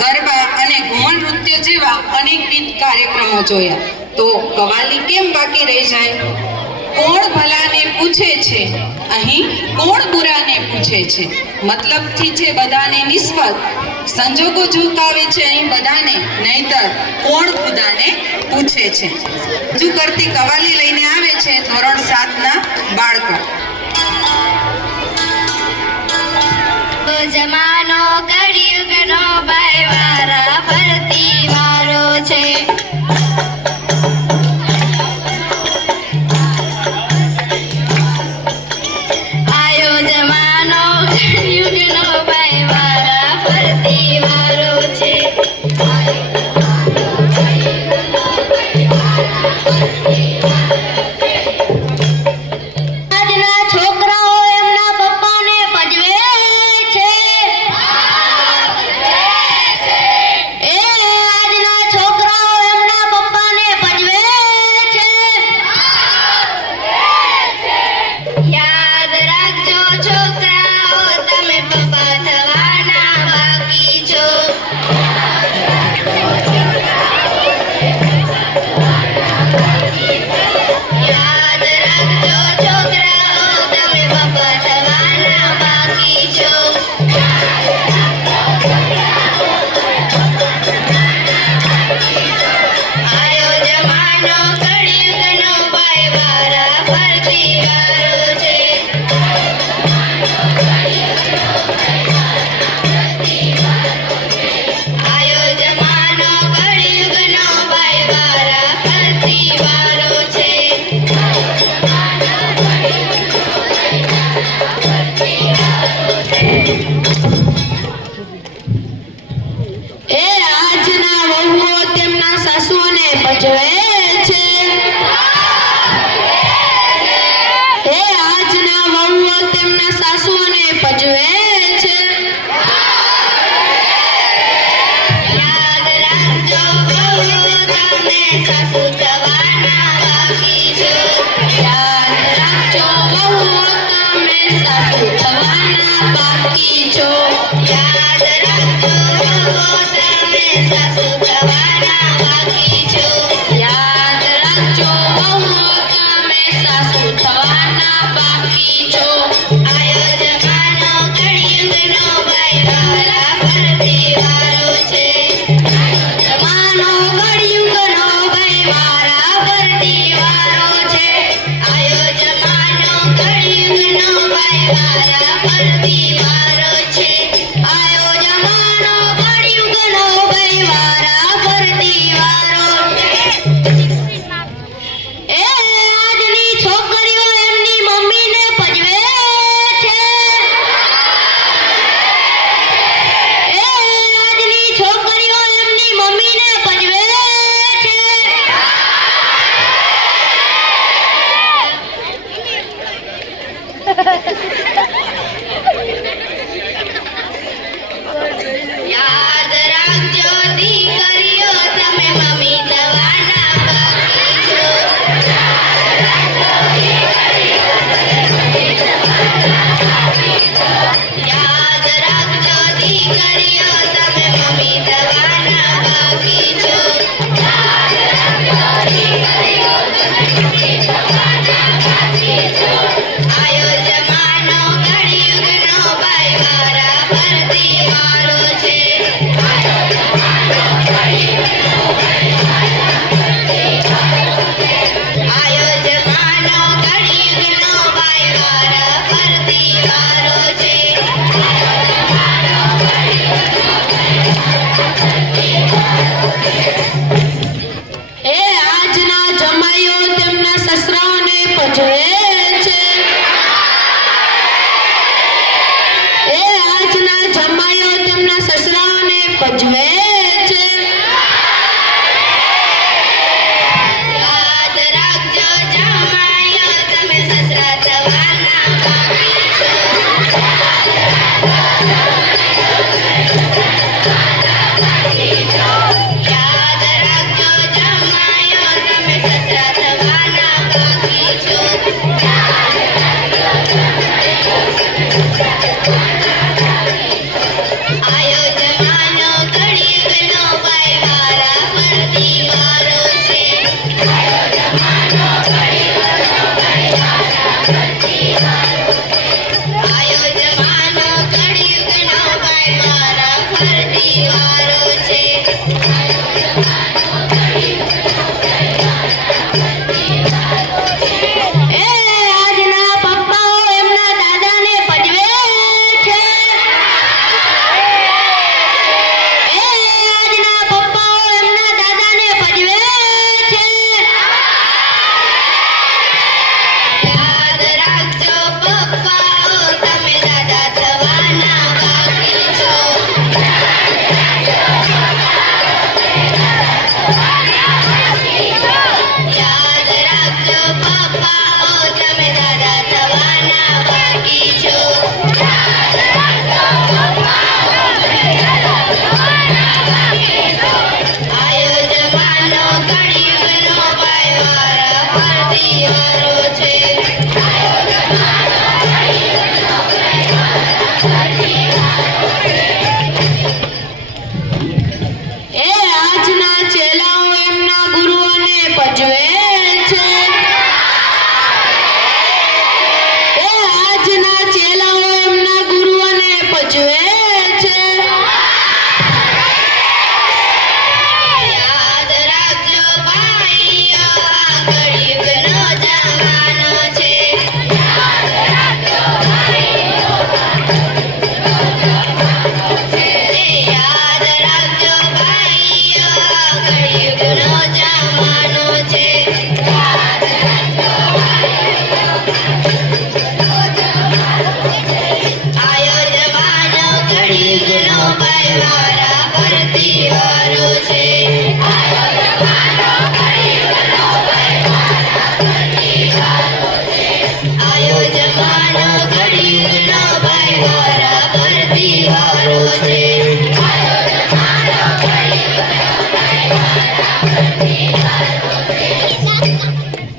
ગરબા અને ઘુમર નૃત્ય જેવા અનેકવિધ કાર્યક્રમો જોયા. તો કવાલી કેમ બાકી રહી જાય? કોણ ભલાને પૂછે છે? અહીં કોણ બુરાને પૂછે છે? મતલબથી છે બધાને નિસ્બત, સંજોગો ઝુકાવે છે અહીં બધાને, નહીતર કોણ ખુદાને પૂછે છે? જો કરતી કવાલી લઈને આવે છે ધોરણ સાતના બાળકો. જમાનો Rádio.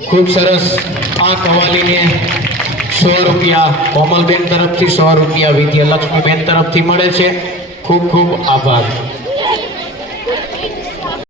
ખૂબ સરસ આ કવાલીને સો રૂપિયા કોમલબેન તરફથી, સો રૂપિયા વિદ્યા લક્ષ્મીબેન તરફથી મળે છે. ખૂબ ખૂબ આભાર.